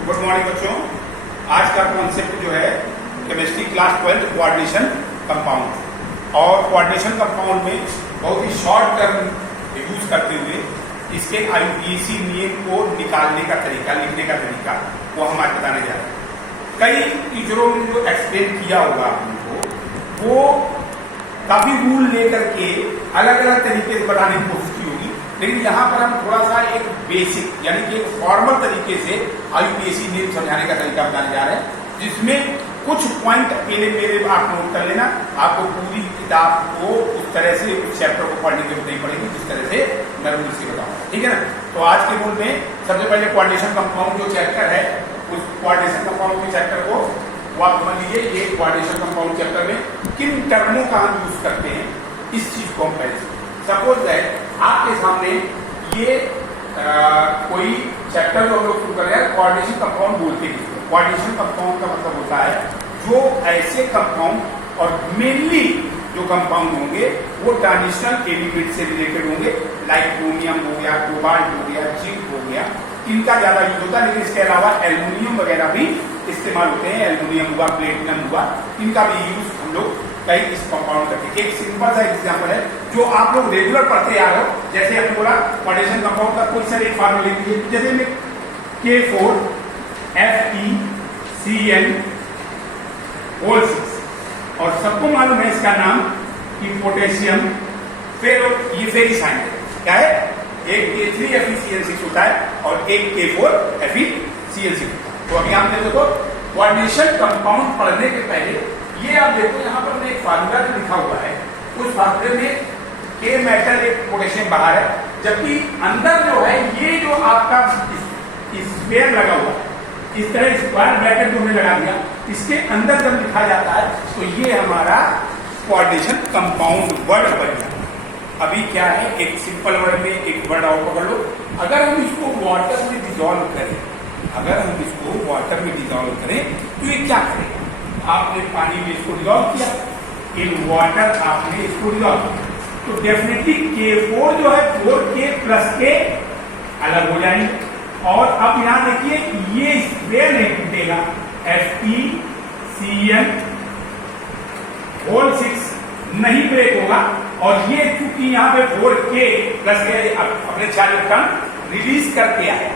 Good morning बच्चों। आज का कॉन्सेप्ट जो है केमिस्ट्री क्लास 12 कोऑर्डिनेशन कंपाउंड। और कोऑर्डिनेशन कंपाउंड में बहुत ही शॉर्ट टर्म यूज करते हुए इसके आईयूपीएसी नियम को निकालने का तरीका, लिखने का तरीका वो हम आज बताने जा रहे हैं। कई टीचरों ने जो एक्सप्लेन किया होगा आपको, वो काफी रूल लेकर के अलग अलग तरीके से बताने की कोशिश की होगी, लेकिन यहाँ पर हम थोड़ा सा एक बेसिक यानी कि एक फॉर्मल तरीके से आईयूपीएसी नियम समझाने का तरीका बताने जा रहे हैं, जिसमें कुछ पॉइंट अकेले मेरे आप नोट कर लेना। आपको पूरी किताब को उस तरह से उस चैप्टर को पढ़ने की जरूरत नहीं पड़ेगी जिस तरह से मैं रूल से बताऊंगा, ठीक है ना। तो आज के मूल में सबसे पहले कोऑर्डिनेशन कंपाउंड जो चैप्टर है, उस कोऑर्डिनेशन कंपाउंड के चैप्टर को वो आप समझ लीजिए। ये कोऑर्डिनेशन कंपाउंड चैप्टर में किन टर्मों का हम यूज करते हैं, इस चीज को हम पहले सपोज दैट आपके सामने ये कोई चैप्टर जो हम लोग शुरू कर रहे हैं, कोऑर्डिनेशन कंपाउंड बोलते हैं। कोऑर्डिनेशन कंपाउंड का मतलब होता है जो ऐसे कंपाउंड और मेनली जो कंपाउंड होंगे वो ट्रांजिशनल एलिमेंट से रिलेटेड होंगे, लाइक क्रोमियम हो गया, कोबाल्ट हो गया, जिंक हो गया, इनका ज्यादा यूज होता है। लेकिन इसके अलावा एल्युमिनियम वगैरह भी इस्तेमाल होते हैं, एल्युमिनियम हुआ, प्लेटिनम हुआ, इनका भी यूज हम लोग कई इस कंपाउंड करते हैं। एक सिंपल सा एग्जांपल है जो आप लोग रेगुलर पढ़ते आ रहे हो, जैसे हमने बोला कोऑर्डिनेशन कंपाउंड का कोई सर एक फार्मूला लिख लीजिए, जैसे में K4FeCN6 और सबको मालूम है इसका नाम कि पोटेशियम ये फेरिस आयन है। क्या है? एक K3FeCN6 होता है और एक K4FeCN6 होता है। तो अभी आप देखो कोऑर्डिनेशन कंपाउंड पढ़ने के पहले ये आप देखो यहाँ पर एक फार्मूला जो लिखा हुआ है, उस फार्मूले में K मेटल एक पोटेशियम बाहर है, जबकि अंदर जो है ये जो आपका स्क्वायर लगा हुआ है, इस तरह स्क्वायर ब्रैकेट जो हमने लगा दिया, इसके अंदर जब लिखा जाता है तो ये हमारा कोऑर्डिनेशन कंपाउंड वर्ड बन जाता है। अभी क्या है, एक सिंपल वर्ड में एक वर्ड और पकड़ लो। अगर हम इसको वाटर में डिजोल्व करें, तो ये क्या करेगा? आपने पानी में इसको डिजोल्व किया, इन वाटर आपने इसको डिजोल्व किया, तो डेफिनेटली K4 जो है 4K प्लस के अलग हो जाएंगे। और अब यहां देखिए ये स्क्वायर नहीं टूटेगा, FeCN6 नहीं ब्रेक होगा। और ये चूंकि यहाँ पे 4K प्लस के अपने चार्ज टर्म रिलीज करके आया,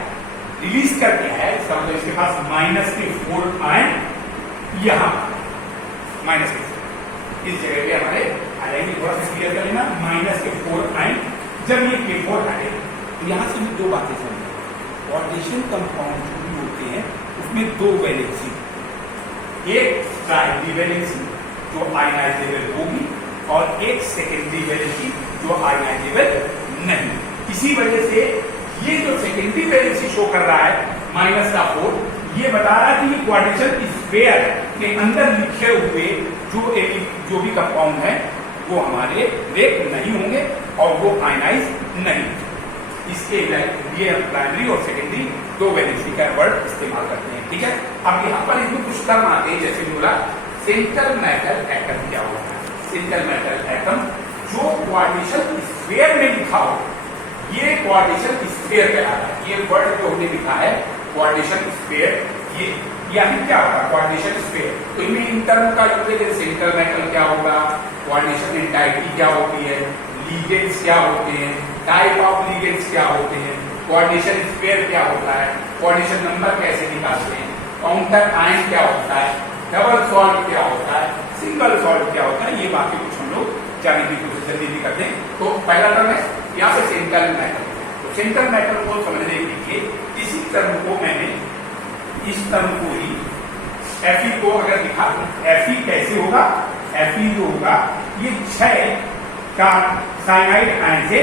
इसका मतलब इसके पास -4 आयन यहां माइनस के इस जगह पे हमारे आ जाएंगे। थोड़ा सा क्लियर कर लेना, -4 आयन जब ये K4 आए तो यहां से दो बातें समझ। कोऑर्डिनेशन कंपाउंड जो भी होते हैं उसमें दो वैलेंसी, एक प्राइमरी वैलेंसी जो आयनाइजेबल होगी और एक सेकेंडरी वैलेंसी जो आयनाइजेबल नहीं। इसी वजह से ये जो सेकेंडरी वैलेंसी शो कर रहा है -4, ये बता रहा है कि ये कोऑर्डिनेशन स्क्वायर के अंदर लिखे हुए जो भी कंपाउंड है वो हमारे ब्रेक नहीं होंगे और वो आयनाइज नहीं। इसके लिए हम प्राइमरी और सेकेंडरी दो वैलेंसी का वर्ड इस्तेमाल करते हैं, ठीक है। अब यहाँ पर इसमें कुछ टर्म आते हैं, जैसे बोला सेंट्रल मेटल एटम क्या होता है। सेंट्रल मेटल एटम जो कोऑर्डिनेशन स्क्वायर में लिखा हो, ये कोऑर्डिनेशन स्क्वायर कहलाता है। ये वर्ड जो हमने लिखा है कोऑर्डिनेशन स्क्वायर, ये यानी क्या होगा कोऑर्डिनेशन स्क्वायर। तो इनमें इन टर्म का यूज है, सेंट्रल मेटल क्या होगा, कोऑर्डिनेशन एंटाइटी क्या होती है, लीगेंड्स क्या होते हैं, टाइप ऑफ लीगेंड्स क्या होते हैं, कोऑर्डिनेशन स्क्वायर क्या होता है, कोऑर्डिनेशन नंबर कैसे निकालते हैं, काउंटर आयन क्या होता है, डबल सॉल्ट क्या होता है, सिंगल सॉल्ट क्या होता है, ये बाकी कुछ हम लोग जानने की कोशिश जल्दी करते हैं। तो पहला टर्म है यहाँ पे सेंट्रल मेटल। तो सेंट्रल मेटल को समझने के लिए इसी टर्म को मैंने इस टर्म को ही Fe को अगर दिखा, Fe कैसे होगा, Fe जो होगा ये 6 का साइनाइड आयन से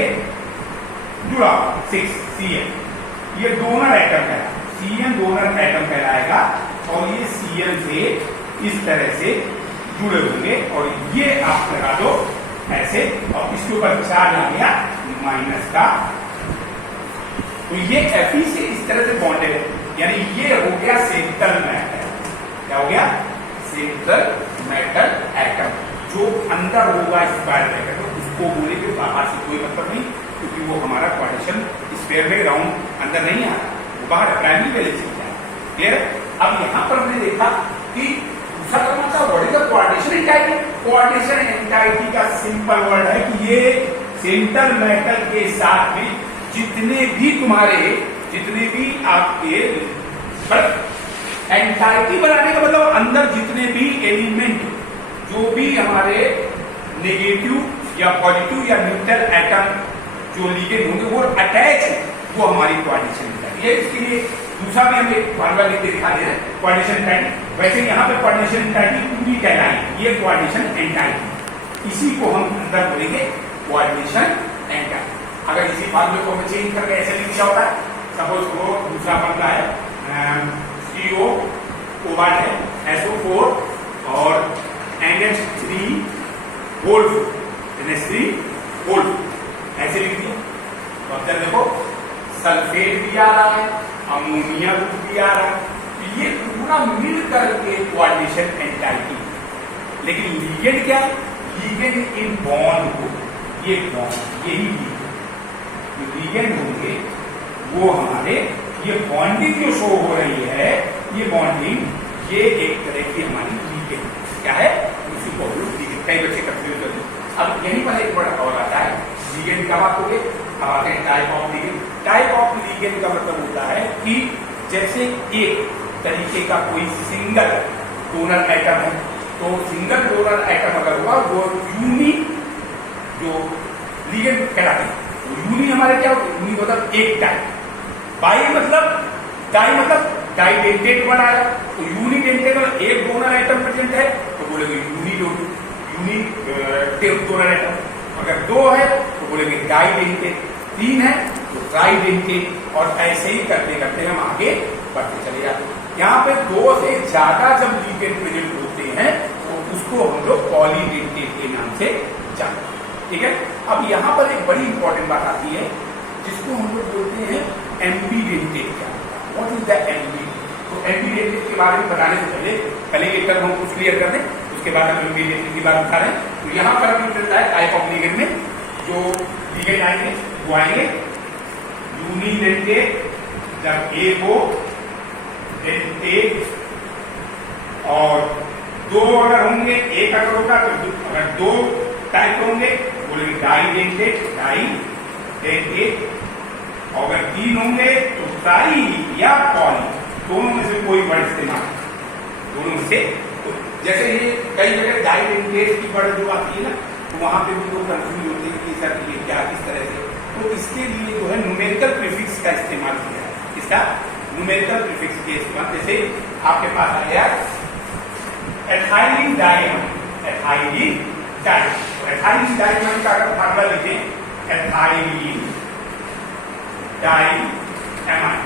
जुड़ा 6 Cn, ये डोनर एटम है, Cn डोनर एटम कहलाएगा और ये Cn से इस तरह से जुड़े होंगे और ये आप लगा दो ऐसे और इसके ऊपर चार्ज आ गया माइनस का, तो ये Fe से इस तरह से बॉन्डेड है, यानी ये हो गया सेंट्रल मेटल। क्या हो गया? सेंट्रल मेटल एटम जो अंदर होगा स्क्वायर ब्रैकेट, तो उसको बोले कि बाहर से कोई मतलब नहीं, क्योंकि वो हमारा कोऑर्डिनेशन स्क्वायर में राउंड अंदर नहीं आ रहा, वो बाहर प्राइमरी वैलेंसी है। क्लियर? अब यहां पर हमने देखा कि दूसरा क्रम था what is the coordination entity. Coordination entity का सिंपल वर्ड है कि ये सेंटर मेटल के साथ में जितने भी आपके एंटाइटी बनाने का मतलब अंदर जितने भी एलिमेंट जो भी हमारे नेगेटिव या पॉजिटिव या न्यूट्रल एटम जो लिगेंड होंगे वो अटैच, वो हमारी कोऑर्डिनेशन एंटाइटी है। इसके लिए दूसरा भी हम एक फॉर्मूला लिख के दिखा दे रहे हैं कोऑर्डिनेशन एंटाइटी। वैसे यहाँ पे कोऑर्डिनेशन एंटाइटी पूरी कहलाएगी, ये कोऑर्डिनेशन एंटाइटी, इसी को हम अंदर बोलेंगे कोऑर्डिनेशन एंटाइटी। अगर इसी फॉर्मूले को हम चेंज करके ऐसे लिखा होता है, सपोज वो दूसरा फॉर्मूला है CO कोबाल्ट है SO4 और NH3 गोल्ड, NH3 गोल्ड, ऐसे लिख दिया। तो अब देखो सल्फेट भी आ रहा है, अमोनिया भी आ रहा है, तो ये पूरा मिल करके कोऑर्डिनेशन एंटाइटी। लेकिन लीगेंड क्या? लीगेंड इन बॉन्ड को, ये बॉन्ड यही लीगेंड होंगे वो हमारे, ये बॉन्डिंग जो शो हो रही है, ये बॉन्डिंग ये एक तरह की हमारी लीगेंड क्या है, उसी को लीगेंड। कई बच्चे कंफ्यूज होते हैं। अब यहीं पर एक वर्ड और आता है लीगेंड का बात हो गई। अब आते हैं type of ligand. Type of ligand का मतलब होता है कि जैसे एक तरीके का कोई सिंगल डोनर एटम है, तो सिंगल डोनर एटम अगर हुआ वो यूनी जो लीगेंड कहलाते हैं। यूनी हमारे क्या होता है? यूनी मतलब एक टाइप, बाई मतलब डाई मतलब डाइडेंटेट वर्ड आया, तो यूनिडेंटेट मतलब एक डोनर एटम प्रेजेंट है तो बोलेंगे यूनी डोनर एटम। अगर दो है तो बोलेंगे डाइडेंटेट, तीन है तो ट्राइडेंटेट, और ऐसे ही करते करते हम आगे बढ़ते चले जाते हैं। यहाँ पे दो से ज्यादा जब लीगेंड प्रेजेंट होते हैं तो उसको हम लोग पॉलीडेंटेट के नाम से जानते हैं। ठीक है? अब यहाँ पर एक बड़ी इंपॉर्टेंट बात आती है जिसको हम लोग बोलते हैं एम्बीडेंटेट। क्या व्हाट इज द एम्बीडेंटेट? तो एम्बीडेंटेट के बारे में बताने से पहले ये टर्म हम कुछ क्लियर कर दें, उसके बाद हम एम्बीडेंटेट की बात बता रहे हैं। तो यहाँ पर हमें मिलता है टाइप ऑफ लीगेंड में जो लीगेंड आएंगे वो आएंगे यूनिडेंटेट, जब ए हो डेंटेट, और दो अगर होंगे, एक अगर होगा तो अगर दो टाइप होंगे बोलेंगे डाइडेंटेट, डाइडेंटेट, और अगर तीन होंगे तो ट्राई या पॉली, दोनों में से कोई वर्ड इस्तेमाल, दोनों में से। तो जैसे ये कई जगह डाइडेंटेट की वर्ड जो आती है ना, तो वहां पे भी लोग कंफ्यूज होते हैं कि सर ये क्या, किस तरह से। तो इसके लिए जो है न्यूमेरिकल प्रीफिक्स का इस्तेमाल किया है। इसका न्यूमेरिकल प्रीफिक्स के इस्तेमाल, जैसे आपके पास आ गया एथाइलिन डायमंड, एथाइलिन डायमंड, तो एथाइलिन डायमंड का अगर फार्मूला लिखें एथाइलिन डाइएमाइन,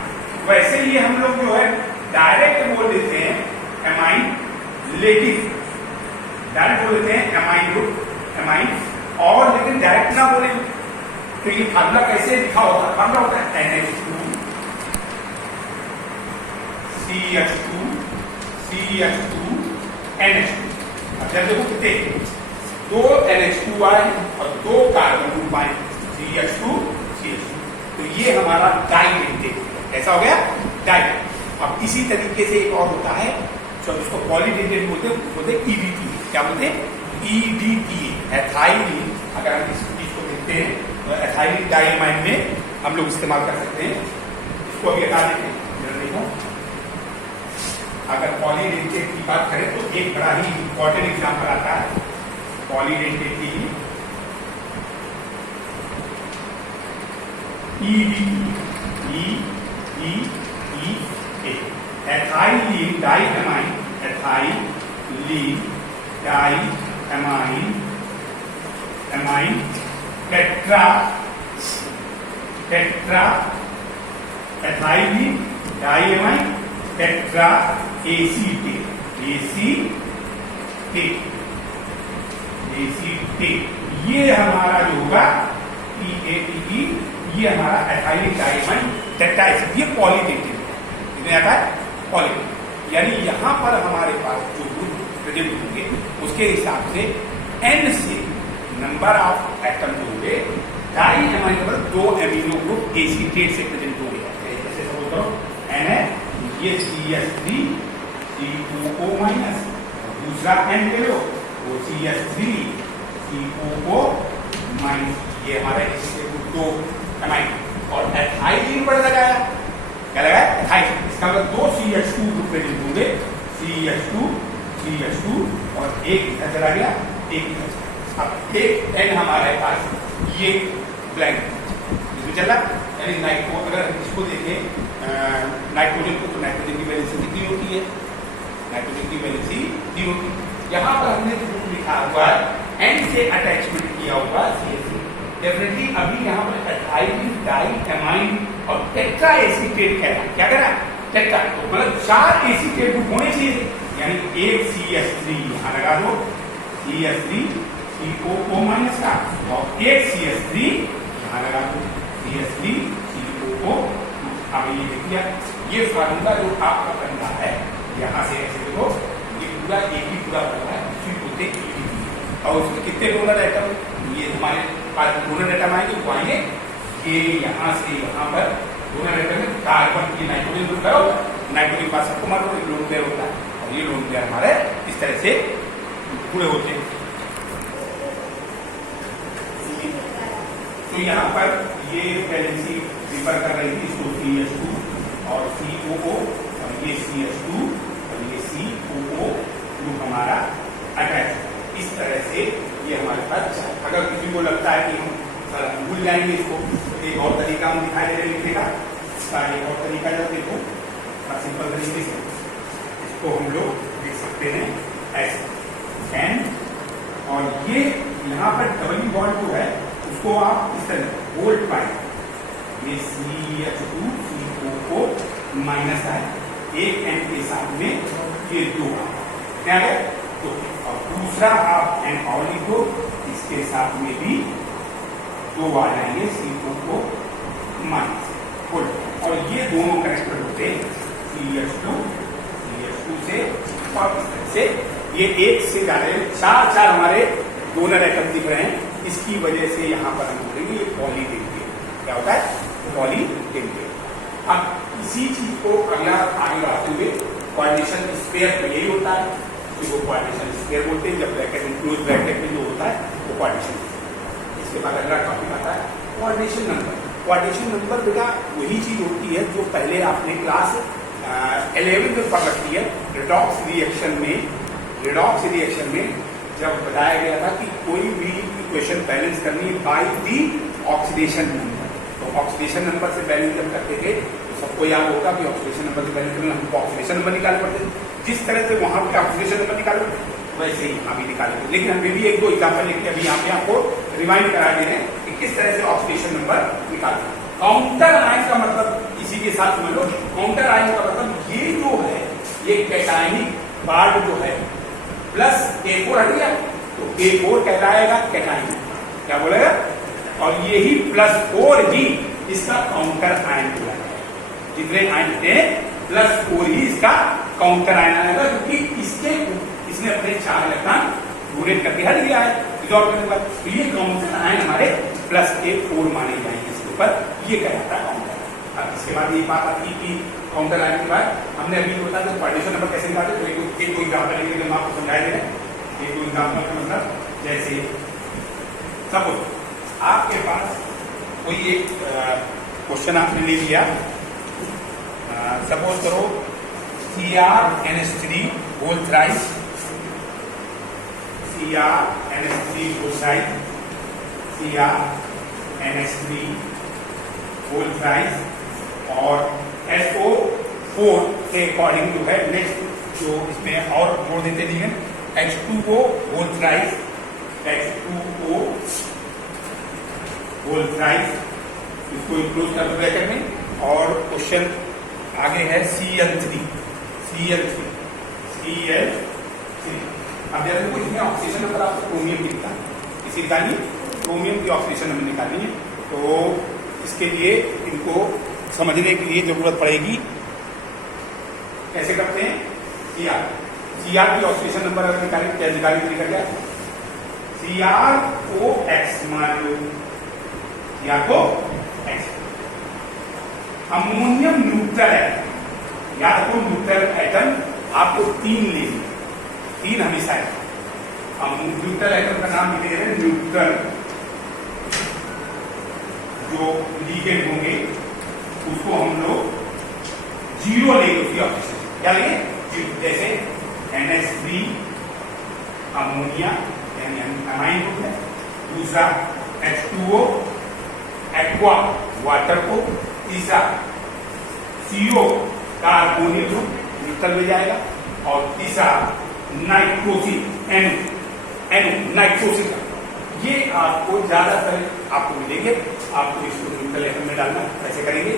वैसे ही हम लोग जो है डायरेक्ट बोल देते हैं एमाइन, लेकिन डायरेक्ट बोल देते हैं एमाइन ग्रुप, एमाइन, और लेकिन डायरेक्ट ना बोले तो ये फार्मूला कैसे लिखा होता है? फार्मूला होता है NH2 CH2 CH2 NH2। अच्छा देखो कितने, दो NH2 आए और दो कार्बन ग्रुप आए CH2 CH2, तो ये हमारा डाइडेंटेट कैसा हो गया? डाइडेंटेट। अब इसी तरीके से एक और होता है जो उसको पॉलीडेंटेट बोलते हैं EDTA। क्या बोलते हैं? EDTA, ethylene. अगर हम इस चीज को देखते हैं तो एथाइलिन डाइएमाइन में हम लोग इस्तेमाल कर सकते हैं। इसको अभी हटा देते हैं। देखो अगर पॉलीडेंटेट की बात करें तो एक बड़ा ही इंपॉर्टेंट एग्जाम्पल आता है पॉलीडेंटेट के लिए, ethylene diamine, ethylene diamine, amine tetra, tetra, ethylene diamine tetra acetate, acetate, acetate, ये हमारा जो होगा EATE, ये हमारा एथाइलिन डाइएमाइन टेट्रा एसीटेट, ये पॉलीडेंटेट आता है पॉलीडेंटेट। यानी यहां पर हमारे पास जो ग्रुप प्रेजेंट होंगे उसके हिसाब से N से नंबर ऑफ एटम जो होंगे, डाइएमाइन मतलब दो एमिनो ग्रुप एसीटेट से प्रेजेंट हो गया। जैसे सपोज करो N है, ये CH3 COO माइनस, दूसरा एन ले लो वो CH3 COO माइनस, ये हमारा इसके दो एमाइन, और एथाइलिन पर लगाया, क्या लगाया एथाइलिन, इसका मतलब दो CH2 ग्रुप में लिखोगे CH2 और एक इधर चला गया, एक इधर चला। अब एक एन हमारे पास ये ब्लैंक इसमें चला, यानी नाइट्रो, अगर इसको देखें नाइट्रोजन को, तो नाइट्रोजन की वैलेंसी कितनी होती है, नाइट्रोजन की वैलेंसी 0 होती है। यहाँ पर हमने जो लिखा हुआ है एन से अटैचमेंट किया हुआ CH3, डेफिनेटली अभी यहाँ पर एथाइलिन डाइएमाइन और टेट्रा एसीटेट कहना, क्या कह रहा है टेट्रा, तो मतलब 4 एसीटेट ग्रुप होने चाहिए, यानी एक CH3 यहाँ लगा दो, CH3 COO माइनस का, और एक CH3 यहाँ लगा दो, CH3 COO। अब ये देखिए ये फार्मूला जो आपका करना है, यहाँ से ऐसे देखो ये पूरा एक ही पूरा होता है, उसी बोलते हैं, और उसमें कितने डोनर एटम, ये हमारे पास डोनर एटम आएंगे, वो आएंगे ये यहाँ से यहाँ पर डोनर एटम में कार्बन की नाइट्रोजन ग्रुप करो, नाइट्रोजन पास सबको मारो, एक लोन पेयर होता है, और ये लोन पेयर हमारे इस तरह से पूरे होते हैं। तो यहाँ पर ये वैलेंसी रिफर कर रही थी, इसको CH2 और COO, और ये CH2 और ये COO ग्रुप हमारा अटैच, इस तरह से ये हमारे पास। अगर किसी को लगता है कि हम भूल जाएंगे इसको, एक और तरीका हम दिखाई दे रहे लिखेगा, इसका एक और तरीका जब देखो, सिंपल तरीके से इसको हम लोग देख सकते हैं ऐसे एन, और ये यहाँ पर डबल बॉन्ड जो है उसको आप इस तरह होल्ड पाए, ये CH2 COO माइनस है, एक एन के साथ में ये 2 क्या है, तो और दूसरा आप एन और लिखो, इसके साथ में भी 2 आ जाएंगे COO माइनस होल्ड, और ये दोनों कनेक्टेड होते हैं CH2 से, और इस तरह से ये एक से ज्यादा 4 हमारे डोनर एटम दिख रहे हैं, इसकी वजह से यहाँ पर हम बोलेंगे ये पॉलीडेंटेट, क्या होता है पॉलीडेंटेट। अब इसी चीज को अगला आगे बढ़ाते हुए कोऑर्डिनेशन स्फीयर में यही होता है, तो वो कोऑर्डिनेशन स्फीयर बोलते हैं, जब ब्रैकेट में क्लोज ब्रैकेट में जो होता है वो कोऑर्डिनेशन। इसके बाद अगला टॉपिक आता है कोऑर्डिनेशन नंबर। कोऑर्डिनेशन नंबर बेटा वही चीज होती है जो पहले आपने क्लास 11 में पढ़ रखी है, रिडॉक्स रिएक्शन में जब बताया गया था कि कोई भी इक्वेशन बैलेंस करनी है बाय दी ऑक्सीडेशन नंबर, तो ऑक्सीडेशन नंबर से बैलेंस जब करते थे तो सबको याद होगा कि ऑक्सीडेशन नंबर से बैलेंस करना हमको ऑक्सीडेशन नंबर निकालने पड़ते थे, जिस तरह से वहां पे ऑक्सीडेशन नंबर निकाले वैसे ही यहाँ भी निकालेंगे, लेकिन हम भी एक दो एग्जाम्पल लेके अभी यहाँ पे आपको रिमाइंड करा दे रहे हैं कि किस तरह से ऑक्सीडेशन नंबर निकालते हैं। काउंटर आयन का मतलब इसी के साथ समझ लो, काउंटर आयन का मतलब ये जो है ये कैटायनिक पार्ट जो है प्लस A4 हट गया तो A4 कहलाएगा कैटायन, क्या बोलेगा, और यही +4 ही इसका काउंटर आयन बोला है, जितने आयन थे +4 ही इसका काउंटर आयन आएगा, क्योंकि इसने अपने 4 इलेक्ट्रॉन डोनेट करके हट गया है रिजॉल्व करने के बाद, तो ये काउंटर आयन हमारे +A4 माने जाएंगे इसके ऊपर, ये कहलाता है काउंटर। अब इसके बाद ये बात आती है कि काउंटर आयन के बाद हमने अभी बताया कि कोऑर्डिनेशन नंबर कैसे निकालते, तो एक दो एग्जाम्पल लेके हम आपको समझा दे रहे हैं, एक दो एग्जाम्पल का मतलब जैसे सपोज आपके पास कोई एक क्वेश्चन आपने ले लिया, सपोज करो CrNH3 whole thrice, CrNH3 whole thrice, CrNH3 whole thrice, और SO4 के अकॉर्डिंग जो है नेक्स्ट जो इसमें और जोड़ देते नहीं है H2O whole thrice, H2O whole thrice, इसको इंक्लूड कर दो ब्रैकेट में, और क्वेश्चन आगे है Cl3। अब देखो इसमें ऑक्सीजन नंबर आपको क्रोमियम दिखता है, इसी निकालिए क्रोमियम की ऑक्सीजन नंबर निकालनी है, तो इसके लिए इनको समझने के लिए जरूरत पड़ेगी, कैसे करते हैं, Cr की ऑक्सीजन नंबर अगर निकालें क्या निकालें, निकल गया CrOX, मान लो CrOX, अमोनियम न्यूट्रल है, याद रखो न्यूट्रल एटम आपको 3 लेनी, 3 हमेशा है। हम न्यूट्रल एटम का नाम लिखे हैं न्यूट्रल, जो लीगेंड होंगे उसको हम लोग 0 लेंगे उसकी ऑक्सीजन, क्या लेंगे? जैसे NH3 अमोनिया यानी अमाइन ग्रुप है, दूसरा H2O एक्वा वाटर को, तीसरा CO कार्बोनिल ग्रुप न्यूट्रल में जाएगा, और तीसरा नाइट्रोसिन नाइट्रोसिन। ये आपको ज्यादातर आपको मिलेंगे, आपको इसको न्यूट्रल एटम में डालना। कैसे करेंगे?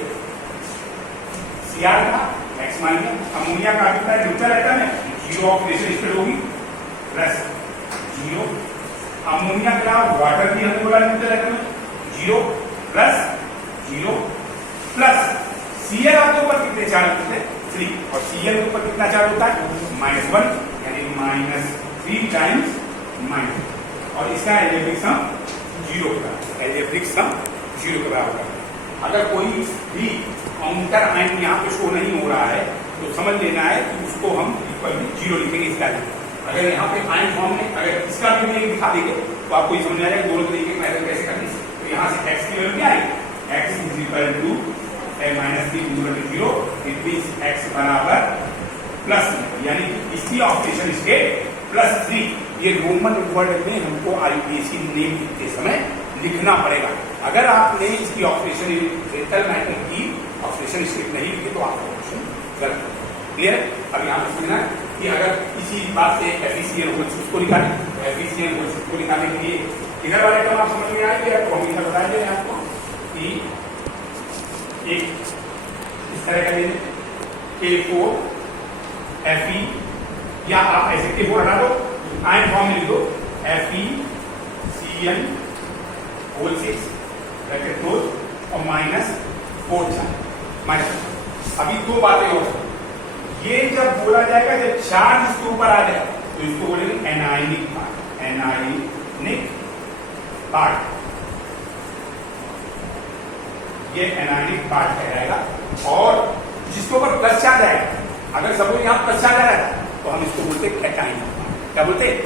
Cr का X मान लिया, अमोनिया का कितना न्यूट्रल एटम है, 0 ऑक्सीडेशन स्टेट होगी प्लस 0, अमोनिया का वाटर भी हमने बोला न्यूट्रल एटम है 0 प्लस 0 प्लस Cl आपके ऊपर कितने चार्ज होते हैं? 3, और Cl के ऊपर कितना चार्ज होता है? -1, यानी -3 टाइम्स माइनस, और इसका एल्जेब्रिक सम 0 का, एल्जेब्रिक सम 0 के बराबर है। अगर कोई भी काउंटर आयन यहाँ पे शो नहीं हो रहा है तो समझ लेना है कि उसको हम इक्वल में 0 लिखेंगे इसका। अगर यहाँ पे आयन फॉर्म में अगर इसका भी नहीं दिखा देंगे तो आपको ये समझ आ जाएगा दोनों तरीके के मेथड कैसे करनी है। तो यहाँ से x की वैल्यू क्या आएगी? x is equal to -3 it means x बराबर +3, यानी इसकी ऑक्सीडेशन स्टेट +3। ये रोमन वर्ड में हमको IUPAC नेम लिखते समय लिखना पड़ेगा। अगर आपने इसकी ऑक्सीडेशन मेटल की ऑक्सीडेशन स्टेट नहीं लिखी तो आपका ऑप्शन गलत है। क्लियर? अब यहाँ पे समझना कि अगर इसी बात से FeCl को निकालें, FeCl को निकालने के लिए इधर वाले टर्म आप समझ में आएंगे, तो हम इधर बताएंगे आपको कि एक इस तरह का लेंगे K4 Fe, या आप ऐसे K4 हटा दो, आयन फॉर्म में लिख दो FeCl (6) ब्रैकेट क्लोज और -4 माइनस। अभी 2 बातें और, ये जब बोला जाएगा जब चार्ज इसके ऊपर आ जाए तो इसको बोलेंगे एनायनिक पार्ट, एनायनिक पार्ट, ये एनायनिक पार्ट कहलाएगा। और जिसके ऊपर प्लस चार्ज आएगा, अगर सपोज यहाँ प्लस चार्ज आ रहा है तो हम इसको बोलते हैं कैटायनिक पार्ट। क्या बोलते हैं?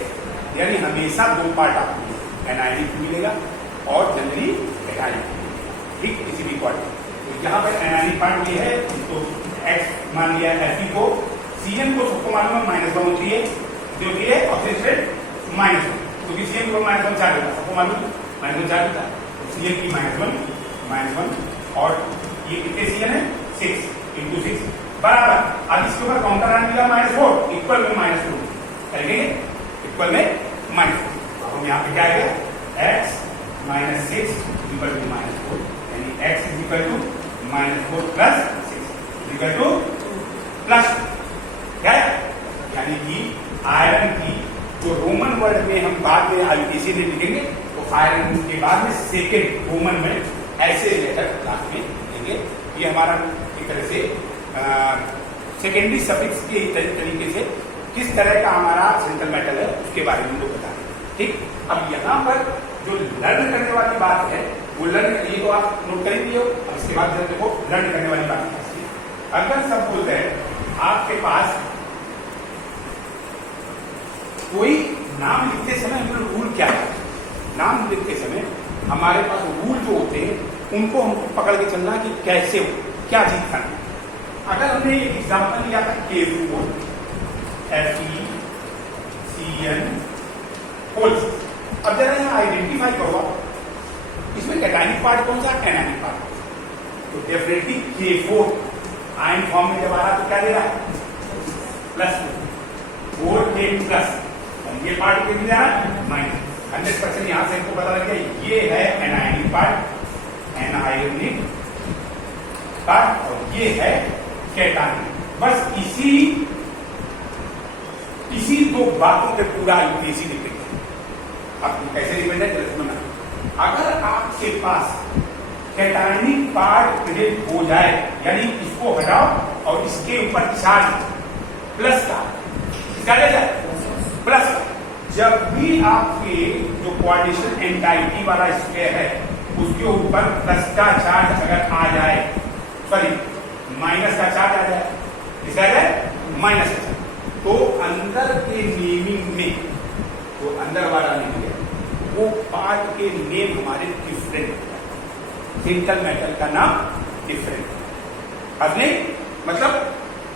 यानी हमेशा 2 पार्ट आपको एनायनिक मिलेगा और जनरली कैटायनिक, ठीक, किसी भी पार्ट। तो यहाँ पर एनायनिक पार्ट ये है, तो X मान लिया Fe को, Cn को सबको मालूम है -1 होती है, जो कि है ऑक्सीडेशन -1, क्योंकि Cn को -1 चार्ज होता है, सबको मालूम है -1 चार्ज होता है, तो Cn की -1, और ये कितने Cn है? 6 × 6 बराबर। अब इसके ऊपर काउंटर आने दिया -4 इक्वल में -2 करेंगे, इक्वल में -4। तो हम यहाँ पे क्या आएगा? X -6 इक्वल टू -4, यानी X is equal to -4 plus 6 equal to plus, क्या है? यानी कि आयरन की जो रोमन वर्ड में हम बाद में IUPAC में लिखेंगे, तो आयरन के बाद में सेकेंड रोमन में ऐसे लेटर क्लास में लिखेंगे। ये हमारा एक तरह से सेकेंडरी सफिक्स के तरीके से किस तरह का हमारा सेंट्रल मेटल है उसके बारे में लोग बता रहे हैं, ठीक। अब यहाँ पर जो लर्न करने वाली बात है वो लर्न, ये तो आप नोट करेंगे हो। अब इसके बाद देखो लर्न करने वाली बात है। अगर सपोज है आपके पास कोई नाम लिखते समय रूल क्या है? नाम लिखते समय हमारे पास रूल जो होते हैं उनको हमको पकड़ के चलना कि कैसे हो, क्या चीज करना। अगर हमने एक एग्जाम्पल लिया था K4 FeCl (6), अब जरा यहाँ आइडेंटिफाई करो इसमें कैटायनिक पार्ट कौन सा, एनायनिक पार्ट। तो डेफिनेटली K4 आयन फॉर्म में जब आ रहा तो क्या दे रहा है? +4K+, ये पार्ट कितने जा रहा है? -100%। यहां से हमको पता लग गया ये है एनायनिक पार्ट, और ये है कैटायनिक। बस इसी 2 बातों पे पूरा IUPAC डिपेंड है। आपको कैसे डिपेंड है? अगर आपके पास कैटायनिक पार्ट प्रेजेंट हो जाए, यानी इसको हटाओ और इसके ऊपर चार्ज प्लस का प्लस, जब भी आपके जो कोऑर्डिनेशन एंटाइटी वाला स्क्वायर है उसके ऊपर प्लस का चार्ज अगर आ जाए, सॉरी माइनस का चार्ज आ जाए, इसका है माइनस एच। तो अंदर के नेमिंग में, तो अंदर वाला नेम है वो पार्ट के नेम हमारे डिफरेंट होता है, सिंगल मेटल का नाम डिफरेंट। अब नहीं मतलब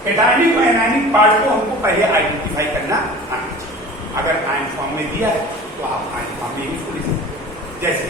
एटायनिक और एनायनिक पार्ट को हमको पहले आइडेंटिफाई करना आना चाहिए। अगर आयन फॉर्म में दिया है तो आप आयन फॉर्म में ही इसको लिख सकते हैं। जैसे